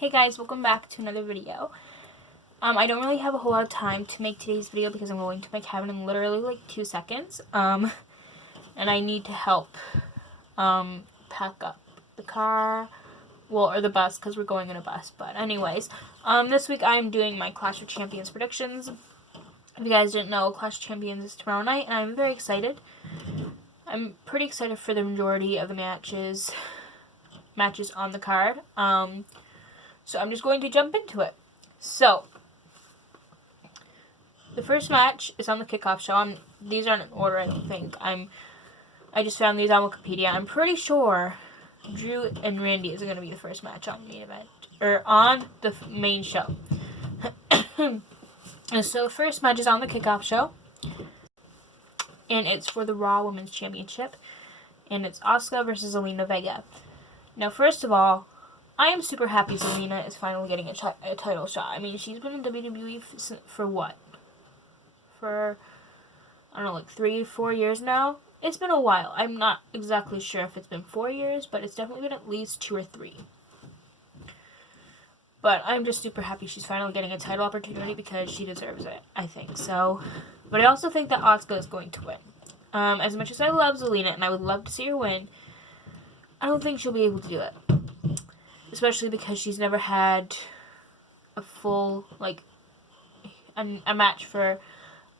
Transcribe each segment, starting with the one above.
Hey guys, welcome back to another video. I don't really have a whole lot of time to make today's video because I'm going to my cabin in literally like 2 seconds. And I need to help pack up the car, or the bus, because we're going in a bus. But anyways, this week I'm doing my Clash of Champions predictions. If you guys didn't know, Clash of Champions is tomorrow night, and I'm very excited. I'm pretty excited for the majority of the matches on the card. So I'm just going to jump into it. So, the first match is on the kickoff show. These aren't in order, I don't think. I just found these on Wikipedia. I'm pretty sure Drew and Randy is going to be the first match on the main event, or on the main show. And so the first match is on the kickoff show, and it's for the Raw Women's Championship, and it's Asuka versus Zelina Vega. Now, first of all, I am super happy Zelina is finally getting a title shot. I mean, she's been in WWE for what? For, I don't know, like 3-4 years now? It's been a while. I'm not exactly sure if it's been 4 years, but it's definitely been at least 2 or 3. But I'm just super happy she's finally getting a title opportunity because she deserves it, I think. So, but I also think that Asuka is going to win. As much as I love Zelina and I would love to see her win, I don't think she'll be able to do it. Especially because she's never had a full, like, a match for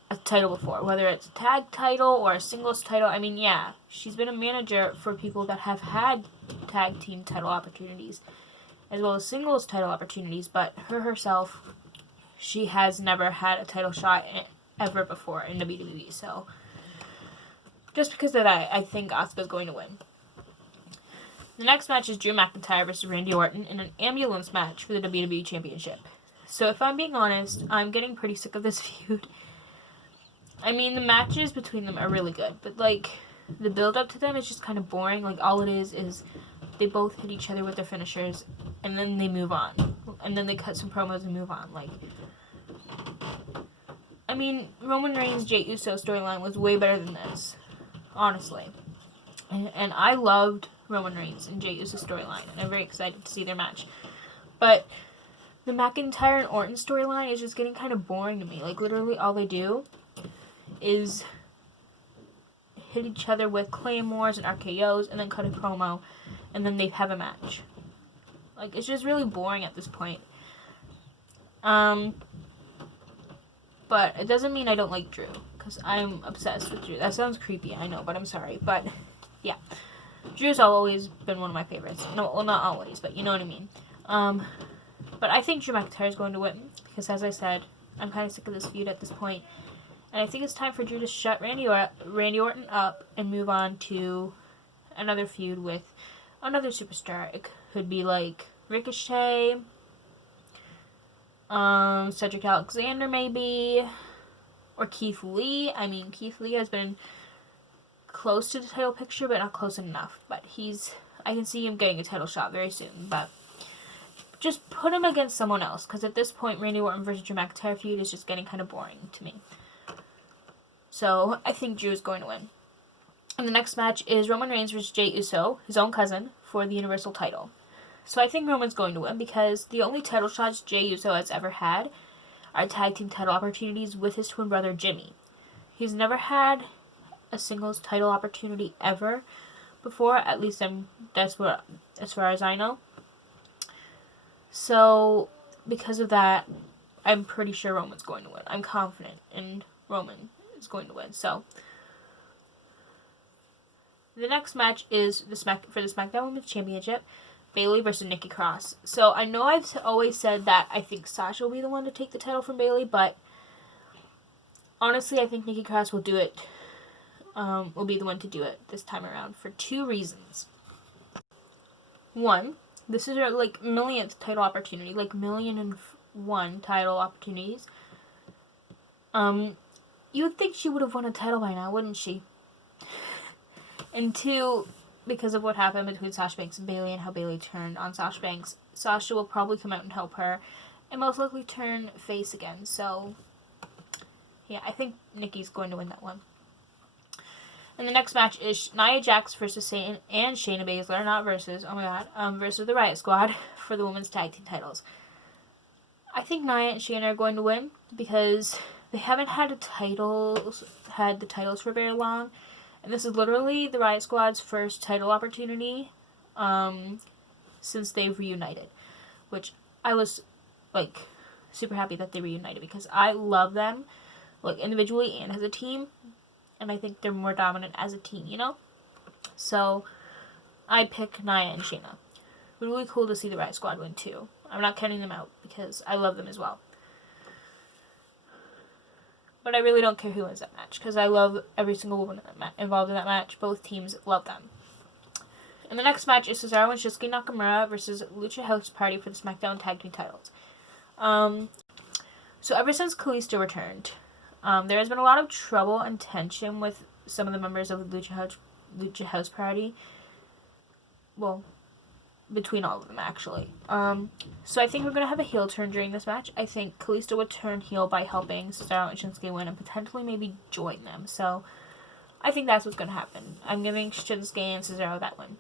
a title before. Whether it's a tag title or a singles title. I mean, yeah, she's been a manager for people that have had tag team title opportunities, as well as singles title opportunities, but her herself, she has never had a title shot ever before in WWE. So, just because of that, I think Asuka's going to win. The next match is Drew McIntyre versus Randy Orton in an ambulance match for the WWE Championship. So if I'm being honest, I'm getting pretty sick of this feud. I mean, the matches between them are really good, but like, the build-up to them is just kind of boring. Like, all it is they both hit each other with their finishers, and then they move on. And then they cut some promos and move on. Like, I mean, Roman Reigns' Jey Uso storyline was way better than this, honestly. And I loved Roman Reigns and Jey Uso's storyline, and I'm very excited to see their match. But the McIntyre and Orton storyline is just getting kind of boring to me. Like, literally all they do is hit each other with claymores and RKOs, and then cut a promo, and then they have a match. Like, it's just really boring at this point. But it doesn't mean I don't like Drew, because I'm obsessed with Drew. That sounds creepy, I know, but I'm sorry. But, yeah. Drew's always been one of my favorites. No, well, not always, but you know what I mean. But I think Drew McIntyre is going to win, because as I said, I'm kind of sick of this feud at this point. And I think it's time for Drew to shut Randy Orton up and move on to another feud with another superstar. It could be like Ricochet, Cedric Alexander maybe, or Keith Lee. I mean, Keith Lee has been close to the title picture, but not close enough. But I can see him getting a title shot very soon. But just put him against someone else, because at this point, Randy Orton versus Drew McIntyre feud is just getting kind of boring to me. So I think Drew is going to win. And the next match is Roman Reigns versus Jey Uso, his own cousin, for the Universal title. So I think Roman's going to win because the only title shots Jey Uso has ever had are tag team title opportunities with his twin brother Jimmy. He's never had a singles title opportunity ever before, at least that's what, as far as I know. So because of that, I'm pretty sure Roman's going to win. I'm confident in Roman is going to win. So the next match is for the SmackDown Women's Championship, Bayley versus Nikki Cross. So I know I've always said that I think Sasha will be the one to take the title from Bayley, but honestly, I think Nikki Cross will do it. Will be the one to do it this time around for 2 reasons. One, this is her like millionth title opportunity, like 1,000,001 title opportunities. You would think she would have won a title by now, wouldn't she? And 2, because of what happened between Sasha Banks and Bayley and how Bayley turned on Sasha Banks, Sasha will probably come out and help her and most likely turn face again. So, yeah, I think Nikki's going to win that one. And the next match is Nia Jax versus and Shayna Baszler, not versus, oh my god, versus the Riot Squad for the women's tag team titles. I think Nia and Shayna are going to win because they haven't had the titles for very long. And this is literally the Riot Squad's first title opportunity since they've reunited. Which I was, like, super happy that they reunited because I love them, like, individually and as a team. And I think they're more dominant as a team, you know? So, I pick Nia and Shayna. Really cool to see the Riot Squad win, too. I'm not counting them out because I love them as well. But I really don't care who wins that match because I love every single woman involved in that match. Both teams love them. And the next match is Cesaro and Shinsuke Nakamura versus Lucha House Party for the SmackDown Tag Team titles. So ever since Kalisto returned, there has been a lot of trouble and tension with some of the members of the Lucha House Party. Well, between all of them, actually. So I think we're going to have a heel turn during this match. I think Kalisto would turn heel by helping Cesaro and Shinsuke win and potentially maybe join them. So I think that's what's going to happen. I'm giving Shinsuke and Cesaro that win.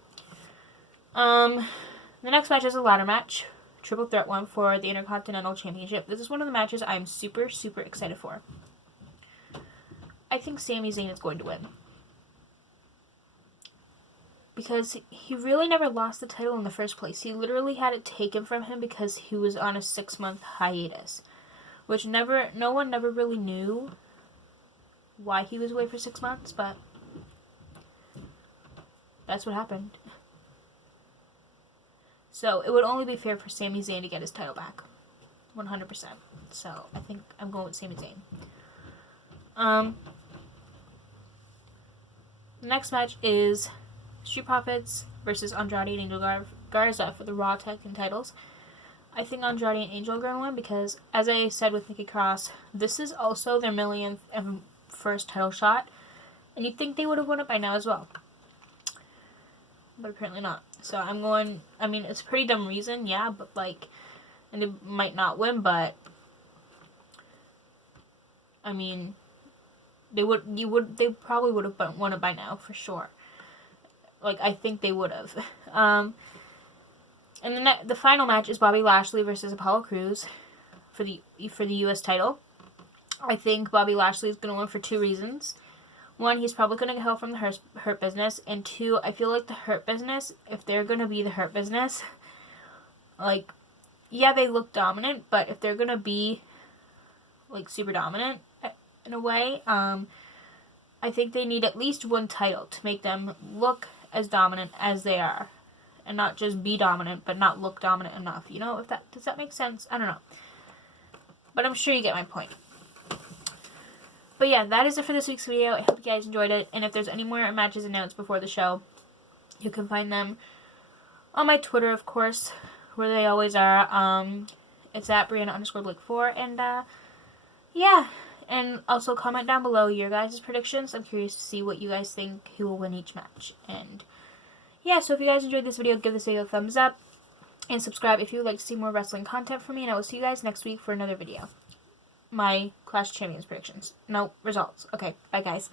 The next match is a ladder match. Triple threat one for the Intercontinental Championship. This is one of the matches I'm super, super excited for. I think Sami Zayn is going to win. Because he really never lost the title in the first place. He literally had it taken from him because he was on a 6-month hiatus. Which no one never really knew why he was away for 6 months, but that's what happened. So it would only be fair for Sami Zayn to get his title back. 100%. So I think I'm going with Sami Zayn. The next match is Street Profits versus Andrade and Angel Garza for the Raw Tag Team titles. I think Andrade and Angel are going to win because, as I said with Nikki Cross, this is also their millionth and first title shot. And you'd think they would have won it by now as well. But apparently not. So I'm going, I mean, it's a pretty dumb reason, yeah, but like, and they might not win, but, I mean, they probably would have won it by now, for sure. Like, I think they would have. And the final match is Bobby Lashley versus Apollo Crews for the U.S. title. I think Bobby Lashley is going to win for 2 reasons. 1, he's probably going to get help from the Hurt Business. And 2, I feel like the Hurt Business, if they're going to be the Hurt Business, like, yeah, they look dominant, but if they're going to be, like, super dominant in a way, I think they need at least 1 title to make them look as dominant as they are. And not just be dominant, but not look dominant enough. You know, does that make sense? I don't know. But I'm sure you get my point. But yeah, that is it for this week's video. I hope you guys enjoyed it. And if there's any more matches announced before the show, you can find them on my Twitter, of course, where they always are. It's at Brianna_Blake4. And, yeah. And also comment down below your guys' predictions. I'm curious to see what you guys think who will win each match. And, yeah, so if you guys enjoyed this video, give this video a thumbs up. And subscribe if you would like to see more wrestling content from me. And I will see you guys next week for another video. My Clash of Champions predictions. No, results. Okay, bye guys.